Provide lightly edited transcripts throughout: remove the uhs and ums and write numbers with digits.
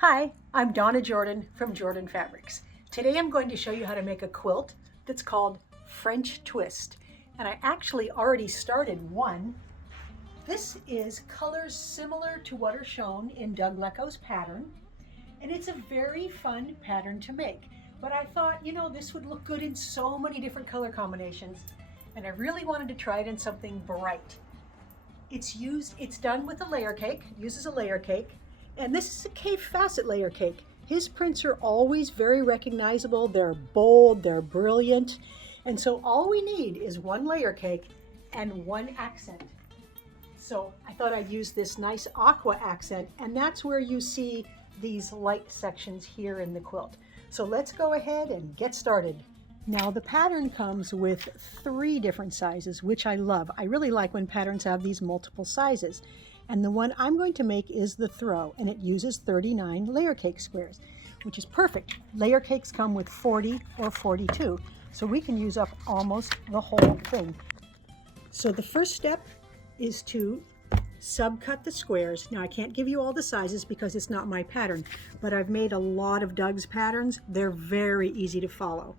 Hi, I'm Donna Jordan from Jordan Fabrics. Today I'm going to show you how to make a quilt that's called French Twist. And I actually already started one. This is colors similar to what are shown in Doug Lecko's pattern. And it's a very fun pattern to make. But I thought, this would look good in so many different color combinations. And I really wanted to try it in something bright. It's done with a layer cake, uses a layer cake. And this is a Cave Facet layer cake. His prints are always very recognizable. They're bold, they're brilliant. And so all we need is one layer cake and one accent. So I thought I'd use this nice aqua accent, and that's where you see these light sections here in the quilt. So let's go ahead and get started. Now the pattern comes with 3 different sizes, which I love. I really like when patterns have these multiple sizes. And the one I'm going to make is the throw, and it uses 39 layer cake squares, which is perfect. Layer cakes come with 40 or 42, so we can use up almost the whole thing. So the first step is to subcut the squares. Now I can't give you all the sizes because it's not my pattern, but I've made a lot of Doug's patterns. They're very easy to follow.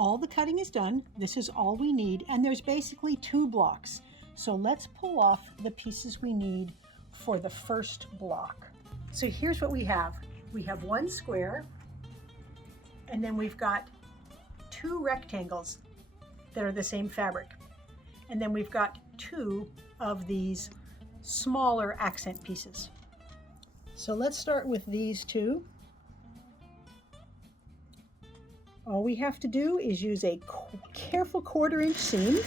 All the cutting is done. This is all we need, and there's basically 2 blocks. So let's pull off the pieces we need for the first block. So here's what we have. We have 1 square, and then we've got 2 rectangles that are the same fabric. And then we've got 2 of these smaller accent pieces. So let's start with these 2. All we have to do is use a careful 1/4 inch seam.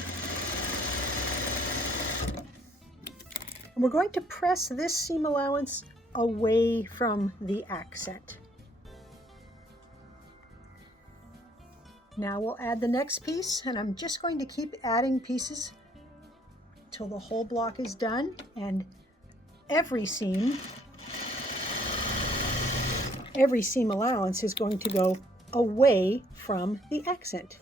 And we're going to press this seam allowance away from the accent. Now we'll add the next piece, and I'm just going to keep adding pieces till the whole block is done, and every seam allowance is going to go away from the accent.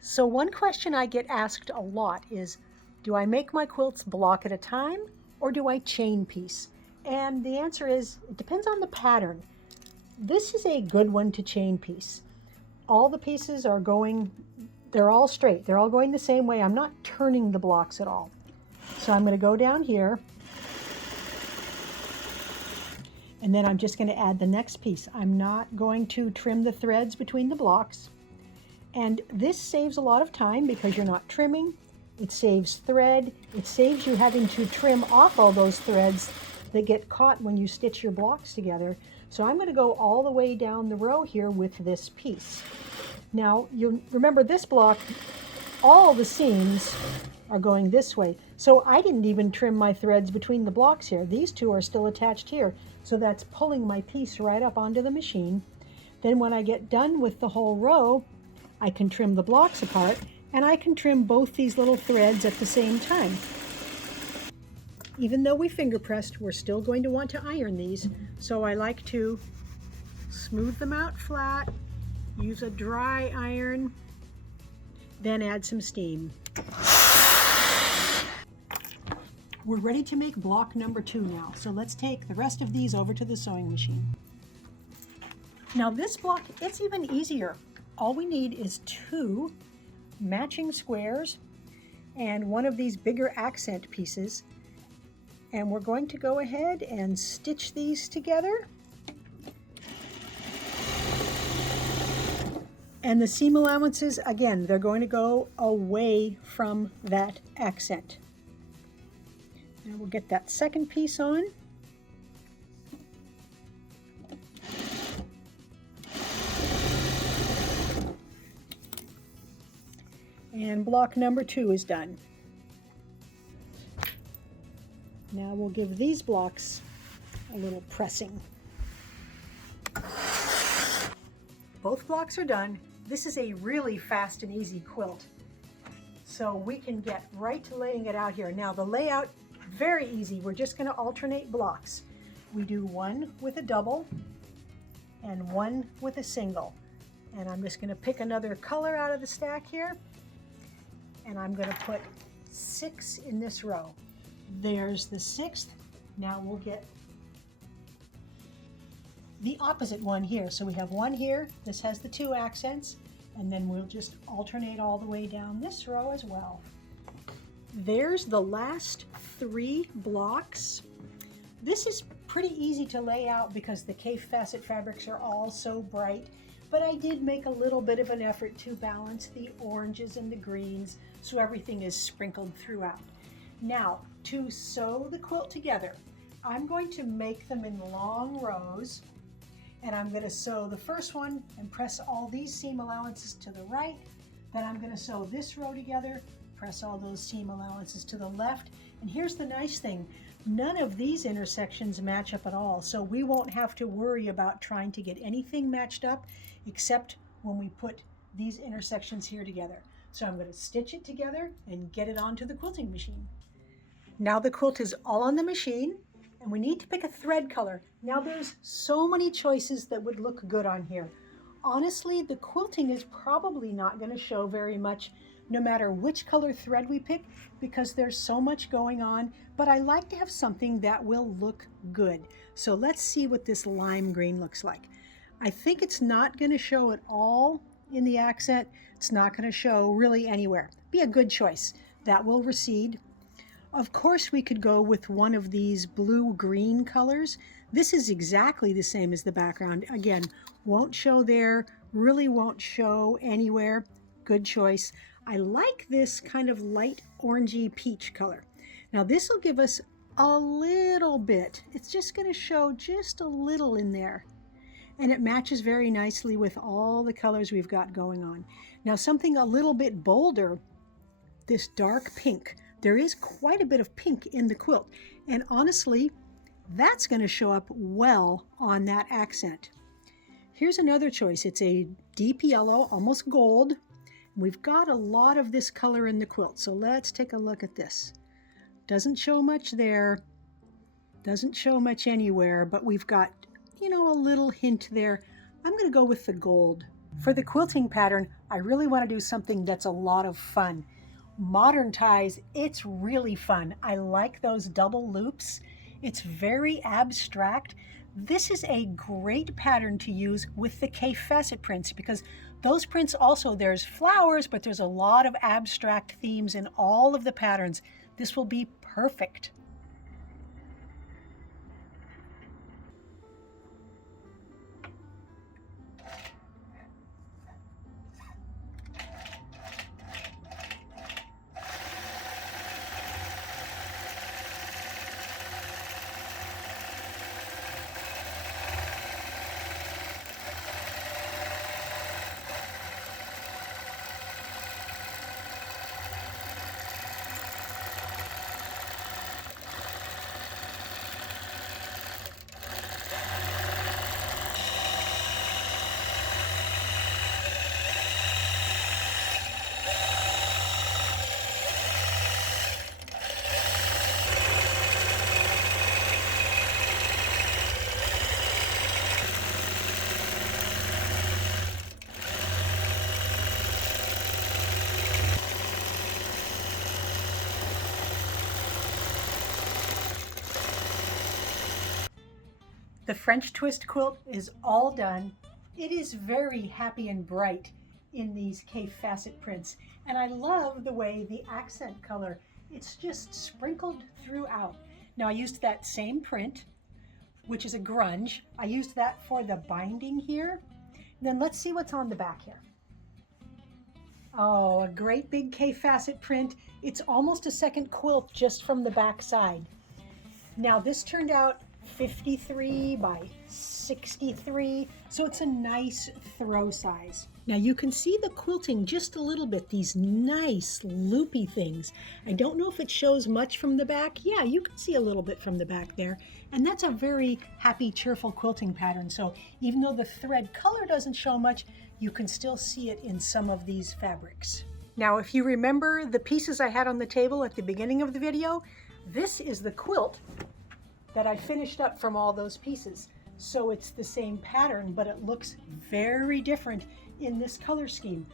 So one question I get asked a lot is, do I make my quilts block at a time or do I chain piece? And the answer is, it depends on the pattern. This is a good one to chain piece. All the pieces are going, they're all straight. They're all going the same way. I'm not turning the blocks at all. So I'm going to go down here, and then I'm just going to add the next piece. I'm not going to trim the threads between the blocks. And this saves a lot of time because you're not trimming. It saves thread. It saves you having to trim off all those threads that get caught when you stitch your blocks together. So I'm going to go all the way down the row here with this piece. Now, you remember this block, all the seams are going this way. So I didn't even trim my threads between the blocks here. These 2 are still attached here. So that's pulling my piece right up onto the machine. Then when I get done with the whole row, I can trim the blocks apart, and I can trim both these little threads at the same time. Even though we finger pressed, we're still going to want to iron these. So I like to smooth them out flat, use a dry iron, then add some steam. We're ready to make block number 2 now, so let's take the rest of these over to the sewing machine. Now this block, it's even easier. All we need is 2 matching squares and one of these bigger accent pieces, and we're going to go ahead and stitch these together. And the seam allowances, again, they're going to go away from that accent. Now we'll get that second piece on. And block number 2 is done. Now we'll give these blocks a little pressing. Both blocks are done. This is a really fast and easy quilt. So we can get right to laying it out here. Now the layout, very easy. We're just going to alternate blocks. We do one with a double and one with a single. And I'm just going to pick another color out of the stack here. And I'm going to put 6 in this row. There's the 6th. Now we'll get the opposite one here. So we have one here. This has the 2 accents. And then we'll just alternate all the way down this row as well. There's the last 3 blocks. This is pretty easy to lay out because the K facet fabrics are all so bright, but I did make a little bit of an effort to balance the oranges and the greens so everything is sprinkled throughout. Now, to sew the quilt together, I'm going to make them in long rows, and I'm going to sew the first one and press all these seam allowances to the right. Then I'm going to sew this row together, press all those seam allowances to the left. And here's the nice thing, none of these intersections match up at all, so we won't have to worry about trying to get anything matched up except when we put these intersections here together. So I'm going to stitch it together and get it onto the quilting machine. Now the quilt is all on the machine, and we need to pick a thread color. Now there's so many choices that would look good on here. Honestly, the quilting is probably not going to show very much no matter which color thread we pick because there's so much going on, but I like to have something that will look good. So let's see what this lime green looks like. I think it's not going to show at all in the accent. It's not going to show really anywhere. Be a good choice. That will recede. Of course, we could go with one of these blue-green colors. This is exactly the same as the background. Again, won't show there, really won't show anywhere. Good choice. I like this kind of light orangey peach color. Now this will give us a little bit. It's just going to show just a little in there. And it matches very nicely with all the colors we've got going on. Now something a little bit bolder, this dark pink. There is quite a bit of pink in the quilt, and honestly, that's going to show up well on that accent. Here's another choice. It's a deep yellow, almost gold. We've got a lot of this color in the quilt, so let's take a look at this. Doesn't show much there, doesn't show much anywhere, but we've got, a little hint there. I'm going to go with the gold. For the quilting pattern, I really want to do something that's a lot of fun. Modern ties, it's really fun. I like those double loops. It's very abstract. This is a great pattern to use with the K facet prints because those prints also, there's flowers, but there's a lot of abstract themes in all of the patterns. This will be perfect. The French twist quilt is all done. It is very happy and bright in these K facet prints. And I love the way the accent color, it's just sprinkled throughout. Now I used that same print, which is a grunge. I used that for the binding here. Then let's see what's on the back here. Oh, a great big K facet print. It's almost a second quilt just from the back side. Now this turned out 53 by 63, so it's a nice throw size. Now you can see the quilting just a little bit, these nice loopy things. I don't know if it shows much from the back. Yeah, you can see a little bit from the back there. And that's a very happy, cheerful quilting pattern. So even though the thread color doesn't show much, you can still see it in some of these fabrics. Now, if you remember the pieces I had on the table at the beginning of the video, this is the quilt that I finished up from all those pieces. So it's the same pattern, but it looks very different in this color scheme.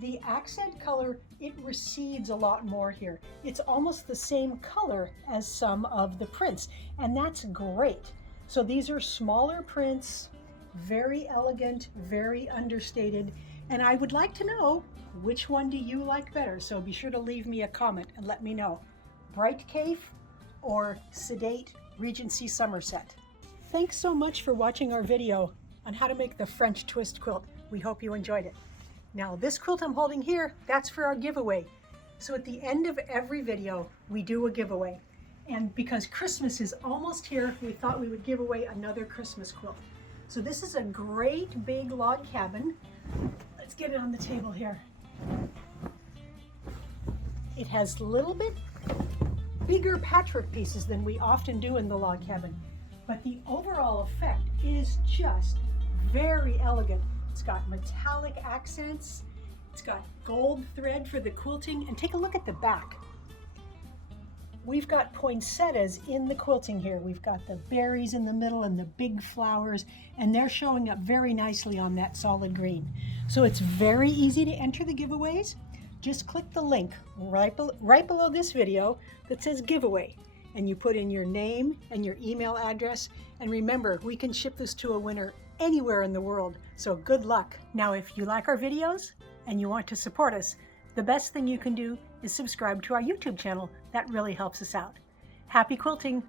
The accent color, it recedes a lot more here. It's almost the same color as some of the prints, and that's great. So these are smaller prints, very elegant, very understated, and I would like to know, which one do you like better? So be sure to leave me a comment and let me know. Bright Cave or Sedate Regency Somerset? Thanks so much for watching our video on how to make the French twist quilt. We hope you enjoyed it. Now this quilt I'm holding here, that's for our giveaway. So at the end of every video, we do a giveaway. And because Christmas is almost here, we thought we would give away another Christmas quilt. So this is a great big log cabin. Let's get it on the table here. It has a little bit bigger patchwork pieces than we often do in the log cabin, but the overall effect is just very elegant. It's got metallic accents, it's got gold thread for the quilting, and take a look at the back. We've got poinsettias in the quilting here. We've got the berries in the middle and the big flowers, and they're showing up very nicely on that solid green. So it's very easy to enter the giveaways. Just click the link right below this video that says giveaway, and you put in your name and your email address. And remember, we can ship this to a winner anywhere in the world, so good luck. Now, if you like our videos and you want to support us, the best thing you can do is subscribe to our YouTube channel. That really helps us out. Happy quilting!